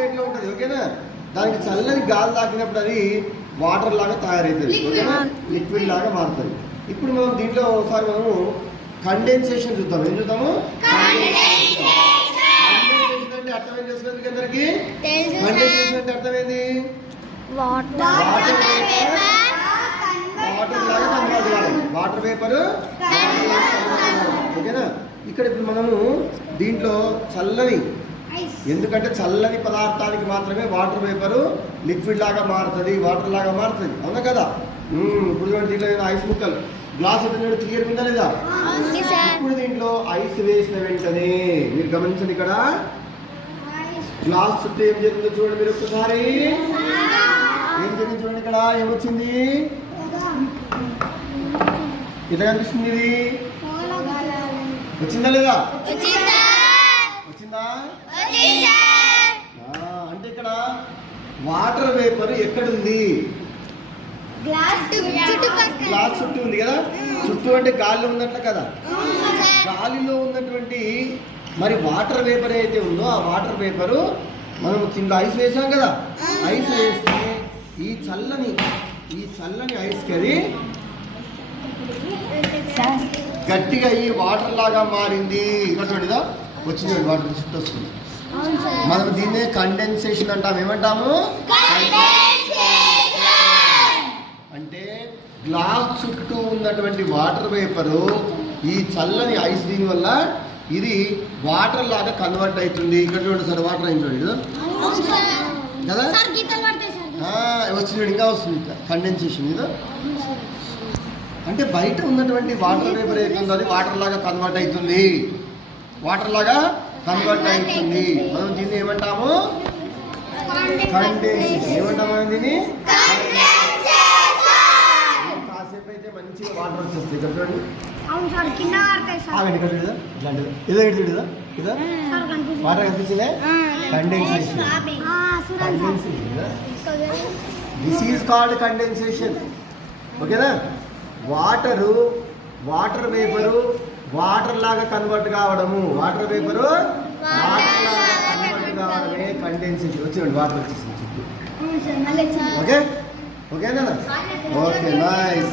State లో ఉంటుంది. ఓకేనా, దానికి చల్లని గాలి తాకినప్పుడు అది వాటర్ లాగా తయారవుతుంది. ఓకేనా, లిక్విడ్ లాగా మారుతుంది. ఇప్పుడు మనం దీంట్లో ఒకసారి మనము కండెన్సేషన్ చూద్దాం. ఏం చూద్దాము? కండెన్సేషన్ అంటే అర్థం ఏం చేస్తుంది అందరికి? కండెన్సేషన్ అంటే అర్థమైంది, వాటర్ లాగా కన్వర్ట్ కావడం. Water vapour. ఓకేనా, ఇక్కడ ఇప్పుడు మనము దీంట్లో చల్లని, ఎందుకంటే చల్లని పదార్థానికి మాత్రమే వాటర్ వేపరు లిక్విడ్ లాగా మారుతుంది, వాటర్ లాగా మారుతుంది. అవునా కదా? ఇప్పుడు దీంట్లో ఐస్ ముక్కలు గ్లాస్ అయితే క్లియర్ ఉందా లేదా? ఇప్పుడు దీంట్లో ఐస్ వేసిన వెంటనే మీరు గమనించండి, ఇక్కడ గ్లాస్ చుట్టూ ఏం జరిగిందో చూడండి మీరు ఒక్కసారి. ఏం జరిగింది చూడండి, ఇక్కడ ఏమొచ్చింది? ఇట్లా కనిపిస్తుంది. ఇది వచ్చిందా లేదా? వచ్చిందా? అంటే ఇక్కడ వాటర్ వేపర్ ఎక్కడుంది? గ్లాస్ చుట్టూ ఉంది కదా. చుట్టూ అంటే గాలిలో ఉన్నట్లు కదా. గాలిలో ఉన్నటువంటి మరి వాటర్ వేపర్ అయితే ఉందో ఆ వాటర్ వేపరు మనం కింద ఐస్ వేసాం కదా. ఐస్ వేస్తే ఈ చల్లని ఐస్కి అది గట్టిగా ఈ వాటర్ లాగా మారింది. ఇక్కడ వచ్చింది వాటర్ చుట్టూ వస్తుంది. మనం దీన్నే కండెన్సేషన్ అంటాం. ఏమంటాము? అంటే గ్లాస్ చుట్టూ ఉన్నటువంటి వాటర్ వేపరు ఈ చల్లని ఐస్ దీని వల్ల ఇది వాటర్ లాగా కన్వర్ట్ అవుతుంది. ఇక్కడ చూడండి సార్, వాటర్ అయింది చూడండి కదా. వచ్చింది, ఇంకా వస్తుంది కండెన్సేషన్. ఇది అంటే బయట ఉన్నటువంటి వాటర్ వేపర్ అవుతుంది, అది వాటర్ లాగా కన్వర్ట్ అవుతుంది. వాటర్ లాగా కన్వర్ట్ అవుతుంది. మనం దీన్ని ఏమంటాము? కండెన్సేషన్. ఏమంటాము దీన్ని? కాసేపు అయితే మంచిగా వాటర్ వచ్చేస్తుంది. ఇక్కడ చూడండి, ఇదా వాటర్ కనిపించిందే. Condensation. This is called condensation. ఓకేనా, వాటర్ వేపరు వాటర్ లాగా కన్వర్ట్ కావడము, వాటర్ వేపరు వాటర్ లాగా కన్వర్ట్ కావడమే కండెన్సేషన్. వచ్చేయండి, వాటర్ వచ్చేసింది. ఓకే, ఓకేనా? Okay, nice.